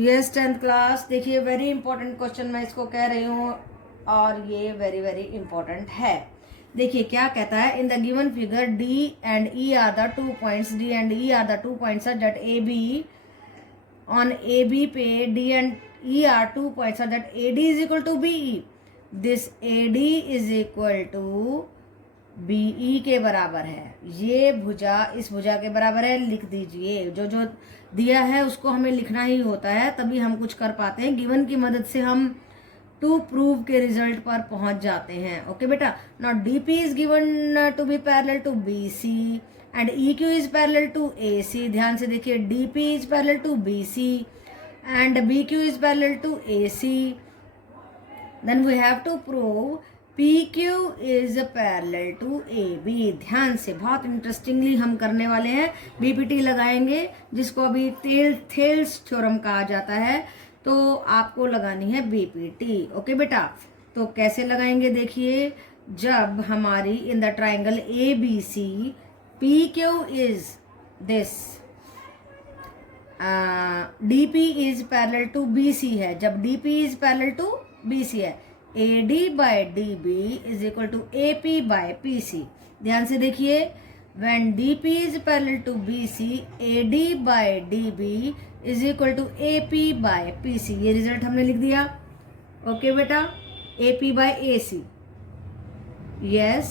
Yes 10th class, देखिए very important question मैं इसको कह रही हूँ और ये वेरी वेरी इंपॉर्टेंट है। देखिए क्या कहता है, in the given figure D and E are the 2 points, D and E are the 2 points that A B on A B पे D and E are 2 points that A D is equal to B E. This A D is equal to B E के बराबर है। ये भुजा इस भुजा के बराबर है, लिख दीजिए। जो जो दिया है उसको हमें लिखना ही होता है, तभी हम कुछ कर पाते हैं। गिवन की मदद से हम टू प्रूव के रिजल्ट पर पहुंच जाते हैं। ओके बेटा, not DP is given to be parallel to BC and E Q is parallel to A C. ध्यान से देखिए, DP is parallel to BC and B Q is parallel to A C. Then we have to prove PQ is parallel to AB। ध्यान से, बहुत interestingly हम करने वाले हैं, BPT लगाएंगे, जिसको अभी थेल्स थ्योरम कहा जाता है। तो आपको लगानी है BPT। ओके बेटा, तो कैसे लगाएंगे देखिए, जब हमारी in the triangle ABC PQ is this, DP is parallel to BC है। जब DP is parallel to BC है, AD by DB is equal to AP by PC। ध्यान से देखिए, when DP is parallel to BC, AD by DB is equal to AP by PC। ये result हमने लिख दिया। ओके बेटा, AP by AC। Yes,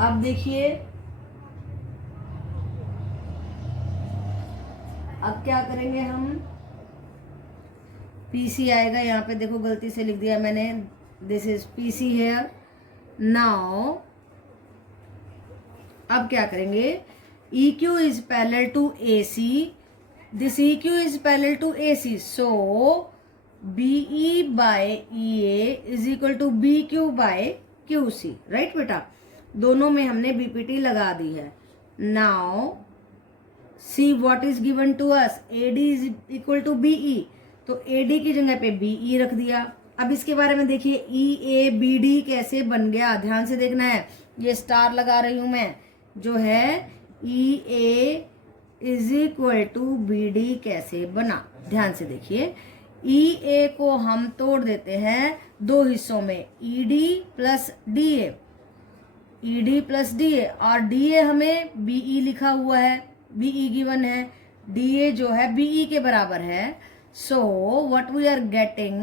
अब देखिए, अब क्या करेंगे हम, PC आएगा। यहाँ पे देखो गलती से लिख दिया मैंने, this is PC here. Now अब क्या करेंगे, EQ is parallel to AC, this EQ is parallel to AC, so BE by EA is equal to BQ by QC। Right बेटा, दोनों में हमने BPT लगा दी है। Now see what is given to us, AD is equal to BE, तो AD की जगह पे BE रख दिया। अब इसके बारे में देखिए, EABD कैसे बन गया, ध्यान से देखना है। ये स्टार लगा रही हूं मैं, जो है EA is equal to BD कैसे बना, ध्यान से देखिए। EA को हम तोड़ देते हैं दो हिस्सों में, ED plus DA, ED plus DA, और DA हमें BE लिखा हुआ है, BE गिवन है, DA जो है BE के बराबर है। So what we are getting,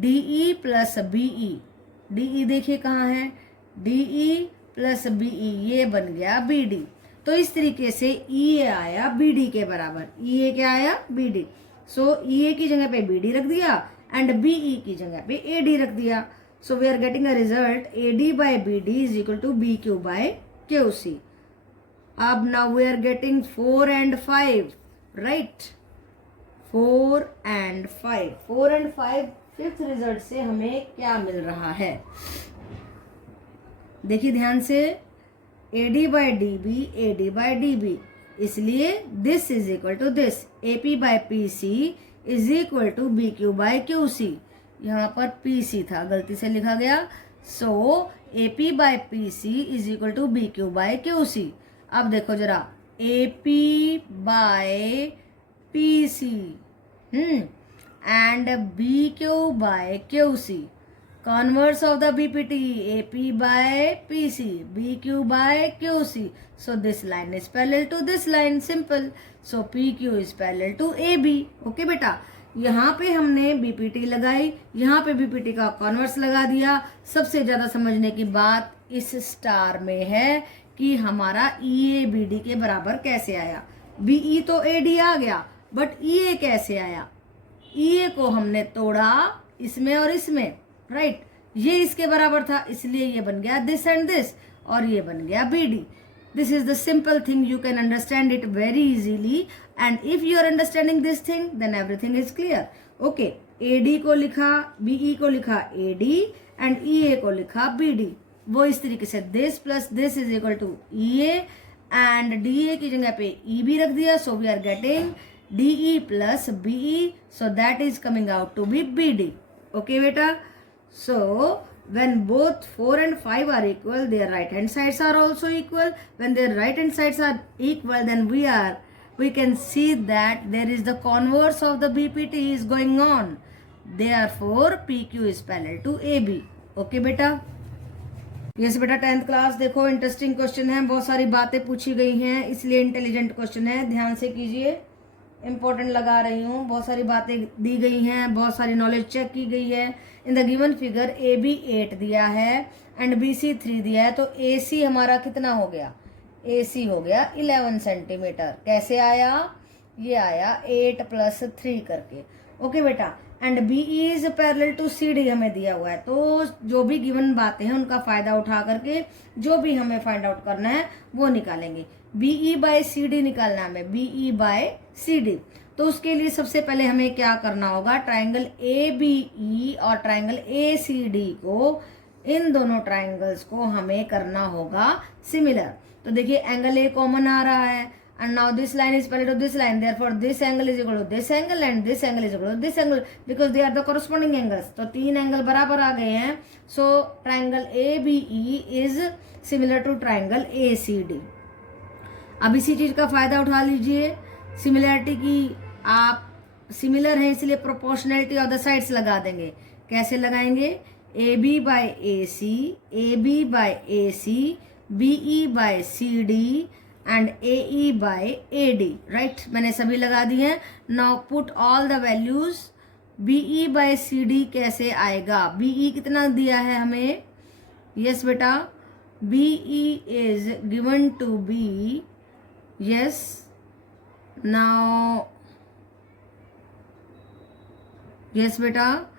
DE plus BE, DE देखिए कहाँ है, DE plus BE, ये बन गया BD। तो इस तरीके से EA आया BD के बराबर, EA क्या आया BD। So EA की जगह पे BD रख दिया एंड BE की जगह पे AD रख दिया। So we are getting a result, AD by BD is equal to BQ by QC। अब now we are getting 4 and 5, right? 4 and 5, 4 and 5 fifth result से हमें क्या मिल रहा है, देखिए ध्यान से, AD by DB, AD by DB, इसलिए this is equal to this, AP by PC is equal to BQ by QC। यहाँ पर PC था, गलती से लिखा गया। So AP by PC is equal to BQ by QC। अब देखो जरा, AP by PC and BQ by QC, converse of the BPT, AP by PC, BQ by QC, so this line is parallel to this line, simple, so PQ is parallel to AB। Okay बेटा, यहाँ पे हमने BPT लगाई, यहाँ पे BPT का converse लगा दिया। सबसे ज्यादा समझने की बात इस स्टार में है कि हमारा EABD के बराबर कैसे आया। BE तो AD आ गया, बट EA कैसे आया, EA को हमने तोड़ा इसमें और इसमें, राइट। ये इसके बराबर था, इसलिए ये बन गया दिस एंड दिस, और ये बन गया BD। This is the simple thing, you can understand it very easily, and if you are understanding this thing then everything is clear. Okay, AD को लिखा, BE को लिखा AD एंड EA को लिखा BD। वो इस तरीके से, this plus this is equal to EA and DA की जगह पे EB रख दिया। So we are getting DE plus BE, so that is coming out to be BD। Okay beta, so when both 4 and 5 are equal, their right hand sides are also equal. When their right hand sides are equal, then we are we can see that there is the converse of the BPT is going on. Therefore, PQ is parallel to AB. Okay बेटा? Yes बेटा 10th class देखो interesting question है, बहुत सारी बातें पूछी गई हैं, इसलिए इंटेलिजेंट क्वेश्चन है, ध्यान से कीजिए, इंपॉर्टेंट लगा रही हूँ, बहुत सारी बातें दी गई हैं, बहुत सारी नॉलेज चेक की गई है। In the given figure A B 8 दिया है एंड बी सी 3 दिया है, तो ए सी हमारा कितना हो गया? ए सी हो गया 11 सेंटीमीटर। कैसे आया? ये आया 8 + 3 करके। ओके बेटा, and B is parallel to C D हमें दिया हुआ है, तो जो भी गिवन बातें हैं उनका फायदा उठा करके जो भी हमें फाइंड आउट करना है वो निकालेंगे। बीई बाय सी डी निकालना है हमें, बीई बाय सी डी। तो उसके लिए सबसे पहले हमें क्या करना होगा? ट्राइंगल ए बी ई और ट्राइंगल ए सी डी को, इन दोनों ट्राइंगल्स को हमें करना होगा सिमिलर। तो देखिए एंगल ए कॉमन आ रहा है, and now this line is parallel to this line, therefore this angle is equal to this angle and this angle is equal to this angle because they are the corresponding angles. तो तीन angle बराबर आ गए हैं, so triangle ABE is similar to triangle ACD। अब इसी चीज का फायदा उठा लीजिए, सिमिलरिटी की, आप सिमिलर है इसलिए प्रोपोर्शनलिटी ऑफ द साइड्स लगा देंगे। कैसे लगाएंगे? AB by AC, AB by AC, BE by CD and AE by AD, right? मैंने सभी लगा दिए हैं। Now put all the values. BE by CD कैसे आएगा? BE कितना दिया है हमें? यस बेटा, BE is given to be, yes, now yes बेटा,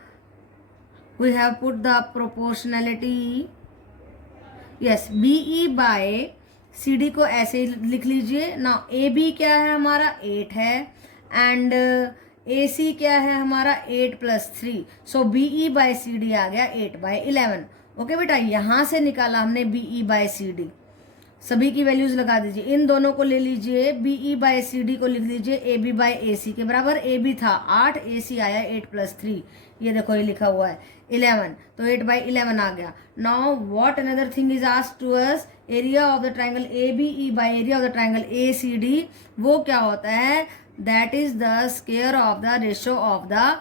we have put the proportionality. Yes, BE by C D को ऐसे लिख लीजिए ना। ए बी क्या है हमारा? 8 है एंड ए सी क्या है हमारा? 8 + 3, सो बीई बाय सी डी आ गया 8/11। ओके बेटा, यहां से निकाला हमने बीई बाय सी डी। सभी की वैल्यूज लगा दीजिए, इन दोनों को ले लीजिए, बीई बाय सी डी को लिख लीजिए ए बी बाय ए सी के बराबर। ए बी था 8, ए सी आया 8 + 3, ये देखो ये लिखा हुआ है 11, तो 8/11 आ गया। Now what another thing is asked to us? Area of the triangle A B E by area of the triangle A C D. वो क्या होता है? That is the square of the ratio of the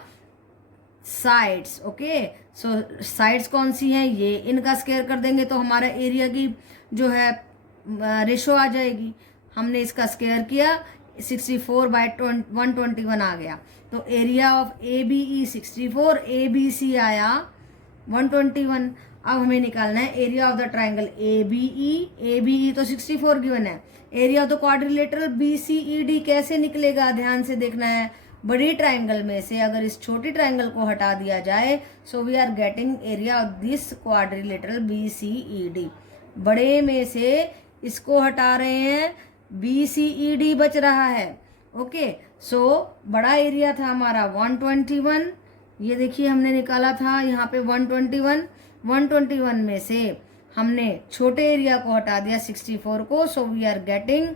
sides. Okay, so sides कौन सी हैं? ये, इनका square कर देंगे तो हमारा एरिया की जो है रेशो आ जाएगी। हमने इसका स्क्वायर किया, 64/121 आ गया। तो area of A B E 64, A B C आया 121। अब हमें निकालना है area of the triangle A B E. A B E तो 64 गिवन है। Area of the quadrilateral B C E D कैसे निकलेगा? ध्यान से देखना है। बड़ी ट्राइंगल में से अगर इस छोटी ट्राइंगल को हटा दिया जाए, so we are getting area of this quadrilateral B C E D. बड़े में से इसको हटा रहे हैं, बी सी ई डी बच रहा है। ओके, सो बड़ा एरिया था हमारा 121, ये देखिए हमने निकाला था यहाँ पे 121 में से हमने छोटे एरिया को हटा दिया 64 को, so we are getting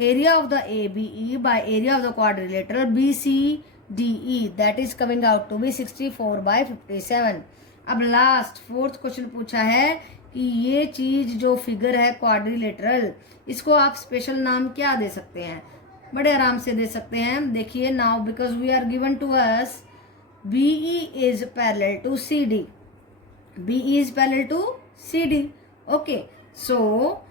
area of the A B E by area of the quadrilateral B C D E, that is coming out to be 64/57। अब लास्ट 4th क्वेश्चन पूछा है कि ये चीज जो फिगर है क्वाड्रिलेटरल, इसको आप स्पेशल नाम क्या दे सकते हैं? बड़े आराम से दे सकते हैं। देखिए, now because we are given to us BE is parallel to C D, BE is parallel to C D. Okay, so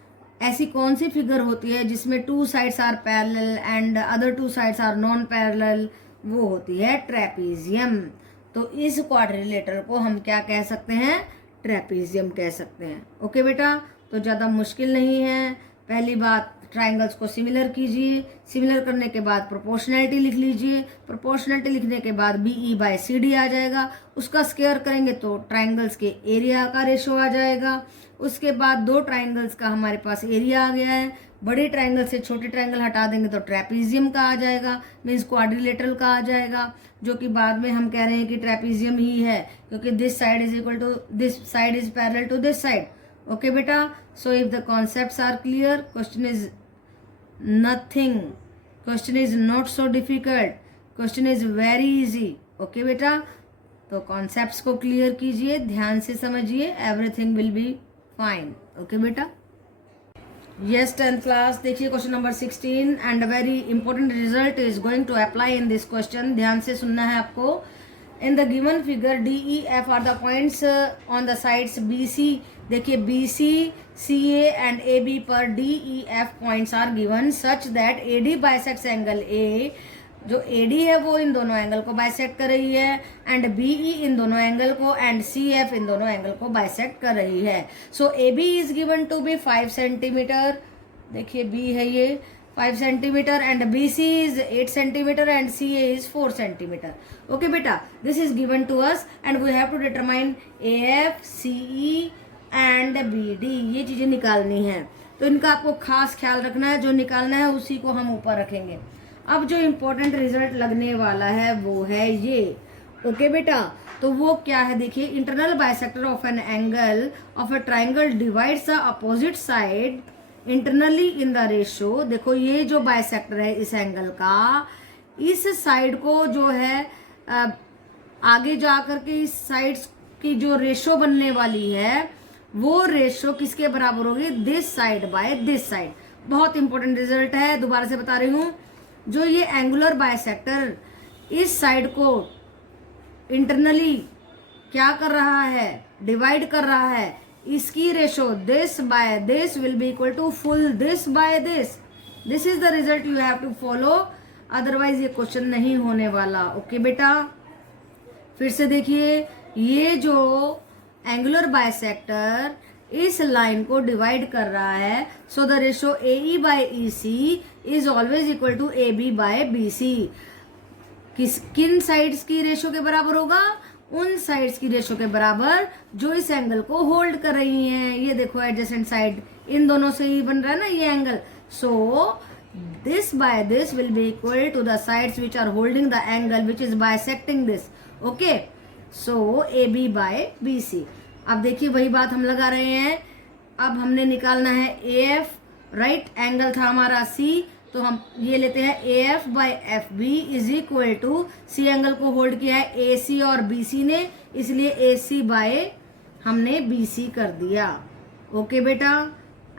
ऐसी कौन सी फिगर होती है जिसमें 2 sides are parallel and other 2 sides are non parallel? वो होती है trapezium. तो इस क्वाड्रिलेटरल को हम क्या कह सकते हैं? ट्रेपीजियम कह सकते हैं। ओके बेटा, तो ज़्यादा मुश्किल नहीं है। पहली बात, ट्राइंगल्स को सिमिलर कीजिए, सिमिलर करने के बाद प्रोपोर्शनैलिटी लिख लीजिए, प्रोपोर्शनैलिटी लिखने के बाद बीई बाय सी डी आ जाएगा, उसका स्क्वायर करेंगे तो ट्राइंगल्स के एरिया का रेशो आ जाएगा। उसके बाद 2 ट्राइंगल्स का हमारे पास एरिया आ गया है, बड़ी ट्राइंगल से छोटी ट्राइंगल हटा देंगे तो ट्रेपीजियम का आ जाएगा, मीन्स क्वाड्रिलेटरल का आ जाएगा, जो कि बाद में हम कह रहे हैं कि ट्रेपीजियम ही है, क्योंकि this side is equal to this side is parallel to this side. Okay बेटा, so if the concepts are clear, question is nothing, question is not so difficult, question is very easy. Okay बेटा, तो concepts को clear कीजिए, ध्यान से समझिए, everything will be fine. Okay बेटा, Yes, 10th class. देखिए question number 16 and very important result is going to apply in this question. ध्यान से सुनना है आपको. In the given figure D E F are the points on the sides B C. देखिए B C, C A and A B पर D E F points are given such that A D bisects angle A. जो A D है वो इन दोनों angle को bisect कर रही है एंड बी ई इन दोनों एंगल को एंड सी एफ इन दोनों एंगल को बाइसेक्ट कर रही है. So A B is given to be 5 centimeter. देखिए बी है ये 5 centimeter and B C is 8 centimeter and C A is 4 centimeter. Okay बेटा, this is given to us and we have to determine A F, C E and B D. ये चीजें निकालनी है, तो इनका आपको खास ख्याल रखना है. जो निकालना है उसी को हम ऊपर रखेंगे. अब जो इम्पोर्टेंट रिजल्ट लगने वाला है वो है ये. ओके बेटा, तो वो क्या है देखिए. Internal bisector of an angle of a triangle divides the opposite side internally in the ratio. देखो ये जो बाइसेक्टर है इस एंगल का, इस साइड को जो है आगे जा करके इस साइड्स की जो रेशो बनने वाली है वो रेशो किसके बराबर होगी, this side by this side. बहुत इंपॉर्टेंट रिजल्ट है, दोबारा से बता रही हूँ. जो ये एंगुलर बाइसेक्टर इस साइड को इंटरनली क्या कर रहा है, डिवाइड कर रहा है, इसकी ratio this by this will be equal to full this by this. This is the result you have to follow, otherwise ये क्वेश्चन नहीं होने वाला. ओके बेटा, फिर से देखिए. ये जो एंगुलर बाइसेक्टर इस लाइन को डिवाइड कर रहा है, so the ratio A E by E C is always equal to A B by B C. किन साइड्स की रेशो के बराबर होगा, उन साइड्स की रेशो के बराबर जो इस एंगल को होल्ड कर रही हैं. ये देखो एडजेसेंट साइड, इन दोनों से ही बन रहा है ना ये angle. So this by this will be equal to the sides which are holding the angle which is bisecting this. Okay, so A B by B C. अब देखिए वही बात हम लगा रहे हैं. अब हमने निकालना है ए एफ. राइट, एंगल था हमारा सी, तो हम ये लेते हैं A F by F B is equal to, C angle को होल्ड किया है ए सी और बी सी ने, इसलिए ए सी बाय हमने बी सी कर दिया. ओके बेटा,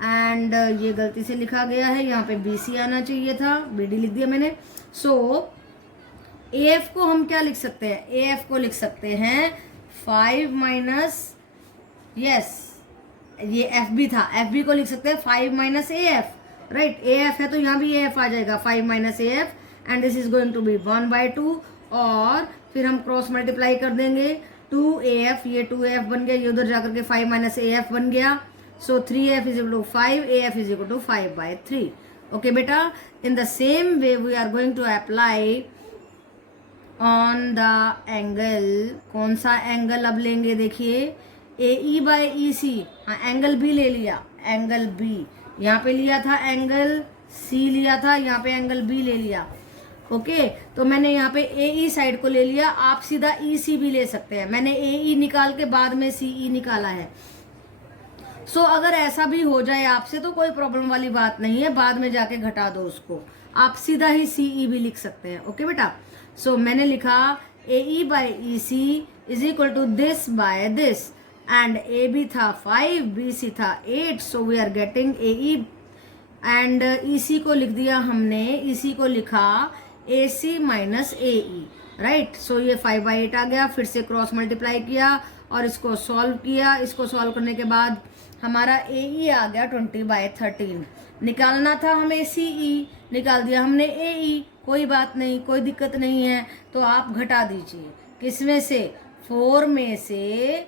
एंड ये गलती से लिखा गया है, यहाँ पे बी सी आना चाहिए था, बी डी लिख दिया मैंने. सो ए एफ को हम क्या लिख सकते हैं, ए एफ को लिख सकते हैं 5 माइनस, यस ये एफ बी था, एफ बी को लिख सकते हैं 5 minus A F. Right, A F है तो यहाँ भी ए एफ आ जाएगा 5 minus A F and this is going to be 1/2. और फिर हम क्रॉस मल्टीप्लाई कर देंगे 2 ए एफ, ये 2 ए एफ बन गया, ये उधर जाकर के 5 माइनस ए एफ बन गया. So 3 F is equal to 5, A F is equal to 5/3. Okay बेटा, in the same way we are going to apply on the angle. कौन सा एंगल अब लेंगे देखिए, ए ई बाय ई सी. हाँ, एंगल बी ले लिया, एंगल बी यहाँ पे लिया था, एंगल सी लिया था, यहाँ पे एंगल बी ले लिया. ओके, तो मैंने यहाँ पे ए ई साइड को ले लिया. आप सीधा ई सी भी ले सकते हैं, मैंने ए ई निकाल के बाद में सी ई निकाला है. सो अगर ऐसा भी हो जाए आपसे तो कोई प्रॉब्लम वाली बात नहीं है, बाद में जाके घटा दो उसको, आप सीधा ही सी ई भी लिख सकते हैं. ओके बेटा, सो मैंने लिखा A E by E C is equal to this by this and A B था 5, बी सी था 8. So we are getting A E and E C को लिख दिया हमने, ई सी को लिखा ए सी माइनस ए ई. राइट, सो ये 5/8 आ गया. फिर से क्रॉस मल्टीप्लाई किया और इसको सॉल्व किया. इसको सॉल्व करने के बाद हमारा ए ई आ गया 20/13. निकालना था हमें सी ई, निकाल दिया हमने ए ई. कोई बात नहीं, कोई दिक्कत नहीं है. तो आप घटा दीजिए, किसमें से, 4 में से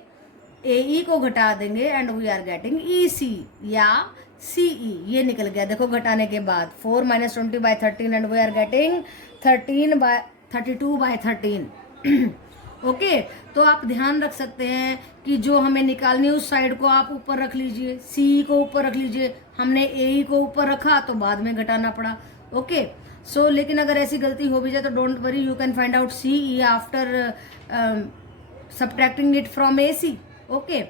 ए ई को घटा देंगे एंड वी आर गेटिंग ई सी या सी ई. ये निकल गया देखो घटाने के बाद 4 minus 20/13 and we are getting 32/13. Okay, तो आप ध्यान रख सकते हैं कि जो हमें निकालनी है उस साइड को आप ऊपर रख लीजिए, सी ई को ऊपर रख लीजिए. हमने ए ई को ऊपर रखा तो बाद में घटाना पड़ा. ओके, सो लेकिन अगर ऐसी गलती हो भी जाए तो don't worry, you can find out C E after subtracting it from A C. Okay,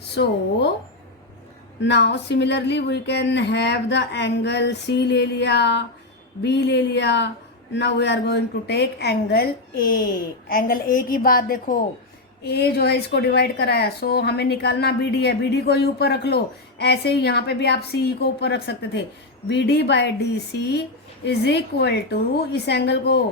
so now similarly we can have the angle C ले लिया, B ले लिया. Now we are going to take angle A. Angle A की बात देखो, ए जो है इसको डिवाइड कराया, सो हमें निकालना बी डी है, बी डी को ही ऊपर रख लो। ऐसे ही यहाँ पे भी आप सी को ऊपर रख सकते थे। B D by D C is equal to, इस एंगल को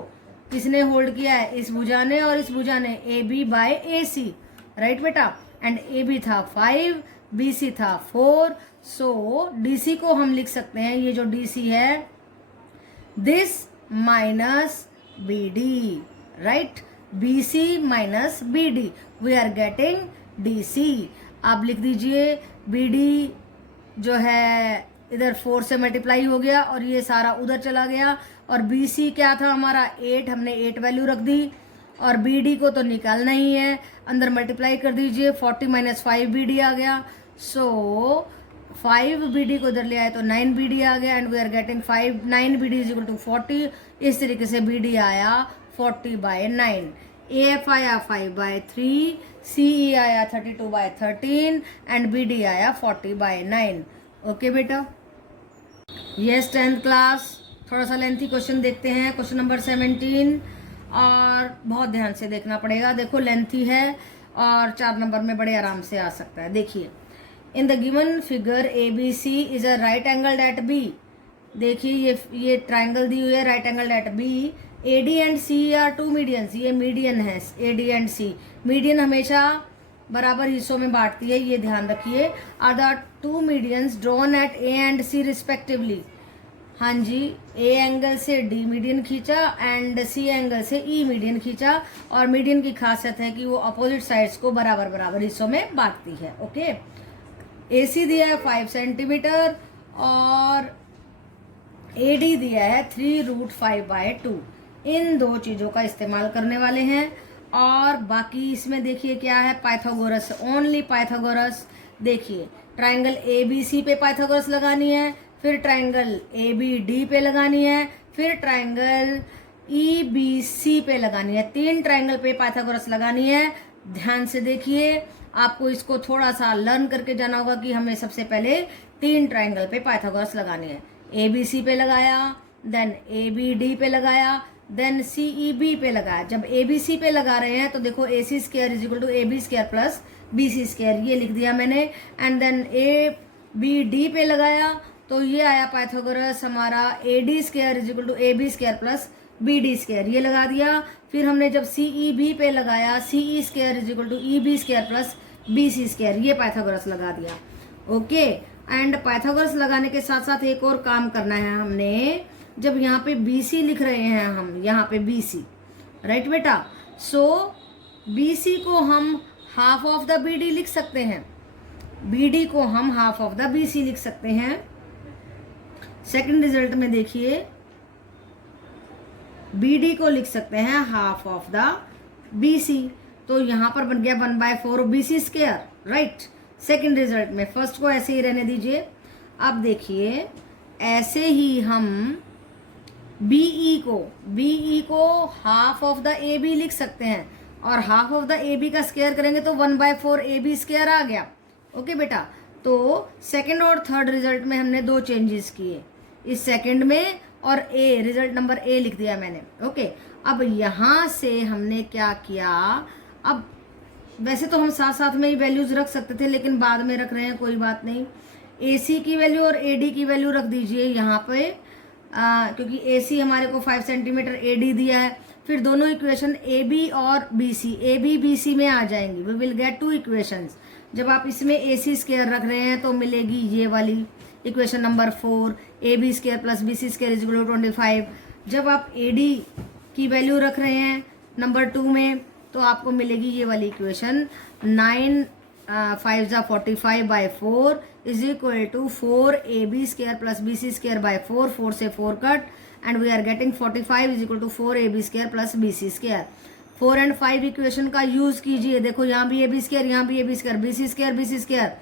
किसने होल्ड किया है, इस भुजा ने और इस भुजा ने, A B by A C, right बेटा। एंड ए बी था 5, बी सी था 4, सो डी सी को हम लिख सकते हैं, ये जो डी सी है, this minus B D, right, B C minus B D, we are getting D C. आप लिख दीजिए बी डी जो है इधर 4 से मल्टीप्लाई हो गया और ये सारा उधर चला गया, और बी सी क्या था हमारा 8, हमने 8 वैल्यू रख दी, और बी डी को तो निकालना ही है, अंदर मल्टीप्लाई कर दीजिए, 40 माइनस 5 बी डी आ गया, सो 5 बी डी को इधर ले आए तो 9 बी डी आ गया, and we are getting 9 B D is equal to 40। इस तरीके से बी डी आया 40/9, ए एफ आया 5/3, सी ई आया 32/13 एंड बी डी आया 40/9। ओके बेटा, यस 10th क्लास। थोड़ा सा लेंथी क्वेश्चन देखते हैं, क्वेश्चन नंबर 17, और बहुत ध्यान से देखना पड़ेगा। देखो लेंथी है और 4 नंबर में बड़े आराम से आ सकता है। देखिए, in the given figure A B C is a right angle at B. देखिए ये ट्राइंगल दी हुई है right angle at B, A D and C are 2 medians, ये मीडियन है A D and C. Median हमेशा बराबर हिस्सों में बांटती है, ये ध्यान रखिए। Are the 2 medians drawn at A and C respectively. हाँ जी, ए एंगल से डी मीडियन खींचा एंड सी एंगल से ई मीडियन खींचा, और मीडियन की खासियत है कि वो अपोजिट साइड्स को बराबर बराबर हिस्सों में बांटती है। ओके, ए सी दिया है 5 सेंटीमीटर और ए डी दिया है 3√5/2। इन दो चीजों का इस्तेमाल करने वाले हैं, और बाकी इसमें देखिए क्या है, पाइथागोरस, ओनली पाइथागोरस। देखिए ट्राइंगल ए बी सी पे पाइथागोरस लगानी है, फिर ट्राइंगल ए बी डी पे लगानी है, फिर ट्राइंगल ई बी सी पे लगानी है। 3 ट्राइंगल पे पाइथागोरस लगानी है। ध्यान से देखिए, आपको इसको थोड़ा सा लर्न करके जाना होगा कि हमें सबसे पहले 3 ट्राइंगल पे पाइथागोरस लगानी है। ए बी सी पे लगाया, देन ए बी डी पे लगाया, देन सी ई बी पे लगाया। जब ए बी सी पे लगा रहे हैं तो देखो A C square is equal to A B square plus B C square, ये लिख दिया मैंने। And then A B D पे लगाया तो ये आया पाइथागोरस हमारा A D square is equal to A B square plus B D square, ये लगा दिया। फिर हमने जब सी ई बी पे लगाया, C E square is equal to E B square plus B C square, ये पाइथागोरस लगा दिया। ओके, एंड पाइथागोरस लगाने के साथ साथ एक और काम करना है हमने। जब यहाँ पे बी सी लिख रहे हैं हम, यहाँ पे बी सी, राइट बेटा, सो बी सी को हम half of the B D लिख सकते हैं, बी डी को हम half of the B C लिख सकते हैं। सेकंड रिजल्ट में देखिए, बी डी को लिख सकते हैं half of the B C, तो यहाँ पर बन गया 1/4 B C square, right. Second result में, फर्स्ट को ऐसे ही रहने दीजिए। अब देखिए, ऐसे ही हम बीई को half of the A B लिख सकते हैं, और half of the A B का स्क्वायर करेंगे तो 1/4 ए बी स्क्वायर आ गया। ओके बेटा, तो सेकंड और थर्ड रिजल्ट में हमने 2 चेंजेस किए, इस सेकंड में, और ए रिजल्ट नंबर ए लिख दिया मैंने। ओके, अब यहाँ से हमने क्या किया, अब वैसे तो हम साथ साथ में ही वैल्यूज रख सकते थे, लेकिन बाद में रख रहे हैं, कोई बात नहीं। ए सी की वैल्यू और ए डी की वैल्यू रख दीजिए यहाँ पे, क्योंकि ए सी हमारे को 5 सेंटीमीटर ए डी दिया है। फिर दोनों इक्वेशन ए बी और B C, A B B C में आ जाएंगी। We will get 2 equations. जब आप इसमें ए सी स्क्वायर रख रहे हैं तो मिलेगी ये वाली equation number 4, A B square plus B C square is equal to 25। जब आप ए डी की वैल्यू रख रहे हैं नंबर 2 में तो आपको मिलेगी ये वाली इक्वेशन 9 5 जा 45/4 is equal to 4 A B square plus B C square by 4, 4 से 4 cut, and we are getting 45 is equal to 4 A B square plus B C square. 4 and 5 equation का यूज कीजिए। देखो यहाँ भी ए बी स्क्वायर, यहाँ भी A B square, B C square,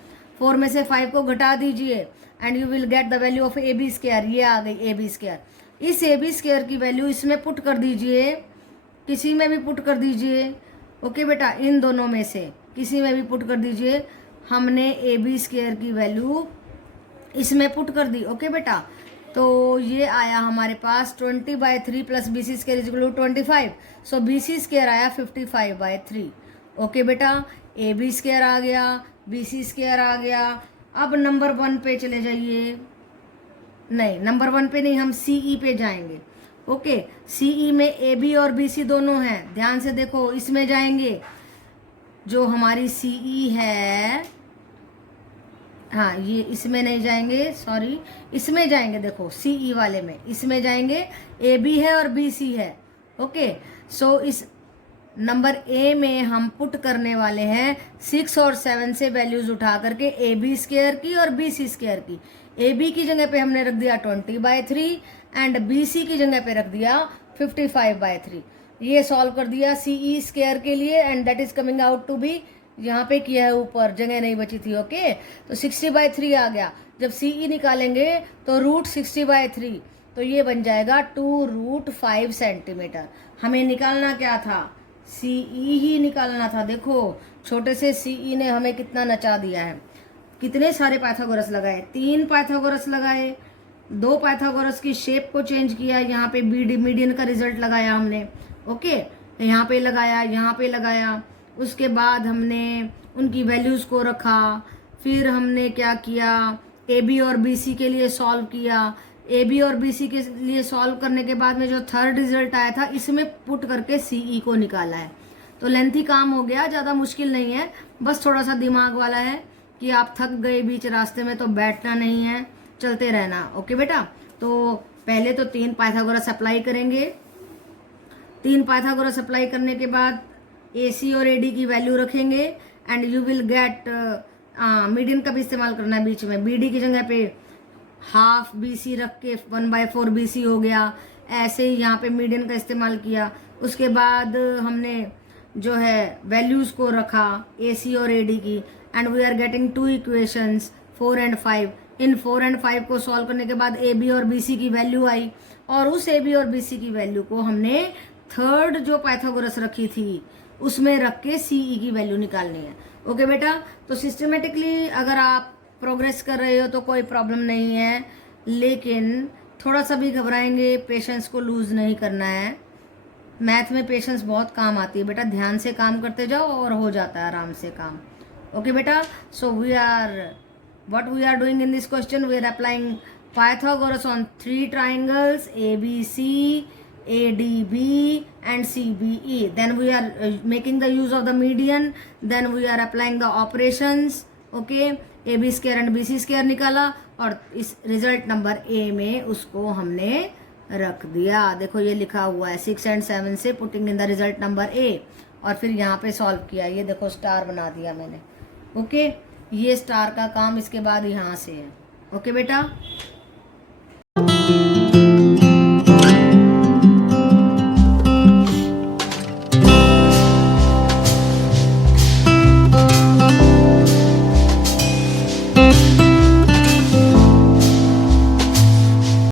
4 में से 5 को घटा दीजिए and you will get the value of A B square. ये आ गई ए बी स्क्वायर। इस ए बी स्क्वायर की वैल्यू इसमें पुट कर दीजिए, किसी में भी पुट कर दीजिए। ओके बेटा, इन दोनों में से किसी में भी पुट कर दीजिए। हमने ए बी स्क्वायर की वैल्यू इसमें पुट कर दी। ओके बेटा, तो ये आया हमारे पास 20/3 plus B C square is equal to 25। So B C square आया 55/3। ओके बेटा, ए बी स्क्वायर आ गया, बी सी स्क्वायर आ गया। अब नंबर 1 पे चले जाइए, नहीं नंबर 1 पे नहीं, हम सीई पे जाएंगे। ओके, सीई में ए बी और बी सी दोनों हैं, ध्यान से देखो, इसमें जाएंगे, जो हमारी सीई है, हाँ ये इसमें नहीं जाएंगे, सॉरी इसमें जाएंगे, देखो सीई वाले में, इसमें जाएंगे, ए बी है और बी सी है। ओके, सो इस नंबर ए में हम पुट करने वाले हैं 6 और 7 से वैल्यूज उठा करके ए बी स्क्वायर की और बी सी स्क्वायर की। ए बी की जगह पे हमने रख दिया 20/3 एंड बी सी की जगह पे रख दिया 55/3। ये सॉल्व कर दिया सीई स्क्वायर के लिए and that is coming out to be, यहाँ पे किया है, ऊपर जगह नहीं बची थी। ओके, तो 60/3 आ गया। जब सीई निकालेंगे तो √60/3, तो ये बन जाएगा 2√5 सेंटीमीटर। हमें निकालना क्या था, सीई ही निकालना था। देखो छोटे से सीई ने हमें कितना नचा दिया है। कितने सारे पाइथागोरस लगाए, 3 पाइथागोरस लगाए, 2 पाइथागोरस की शेप को चेंज किया, यहाँ पे मीडियन का रिजल्ट लगाया हमने। ओके, यहाँ पे लगाया, यहाँ पे लगाया, उसके बाद हमने उनकी वैल्यूज को रखा, फिर हमने क्या किया, ए बी और बी सी के लिए सॉल्व किया। ए बी और बी सी के लिए सॉल्व करने के बाद में जो थर्ड रिजल्ट आया था, इसमें पुट करके सीई को निकाला है। तो लेंथी काम हो गया, ज़्यादा मुश्किल नहीं है, बस थोड़ा सा दिमाग वाला है कि आप थक गए बीच रास्ते में तो बैठना नहीं है, चलते रहना। ओके बेटा, तो पहले तो 3 पाइथागोरस अप्लाई करेंगे। 3 पाइथागोरस अप्लाई करने के बाद ए सी और ए डी की वैल्यू रखेंगे and you will gate, median का भी इस्तेमाल करना है बीच में, बी डी की जगह पे हाफ बी सी रख के 1/4 बी सी हो गया। ऐसे ही यहाँ पे मीडियन का इस्तेमाल किया। उसके बाद हमने जो है वैल्यूज को रखा ए सी और ए डी की and we are getting 2 equations 4 and 5। इन 4 and 5 को सॉल्व करने के बाद ए बी और बी सी की वैल्यू आई और उस ए बी और बी सी की वैल्यू को हमने थर्ड जो पाइथागोरस रखी थी उसमें रख के सीई की वैल्यू निकालनी है। ओके बेटा, तो सिस्टमेटिकली अगर आप प्रोग्रेस कर रहे हो तो कोई प्रॉब्लम नहीं है, लेकिन थोड़ा सा भी घबराएंगे, पेशेंस को लूज नहीं करना है। मैथ में पेशेंस बहुत काम आती है बेटा, ध्यान से काम करते जाओ और हो जाता है आराम से काम। ओके बेटा, सो what we are doing in this question, we are applying Pythagoras on 3 triangles ABC, ADB and CBE. Then we are making the use of the median, then we are applying the operations. Okay, AB square and BC square निकाला और इस result number A में उसको हमने रख दिया। देखो ये लिखा हुआ है 6 and 7 से putting in the result number A, और फिर यहाँ पे सॉल्व किया। ये देखो स्टार बना दिया मैंने। ओके, ये स्टार का काम इसके बाद यहाँ से है। ओके बेटा।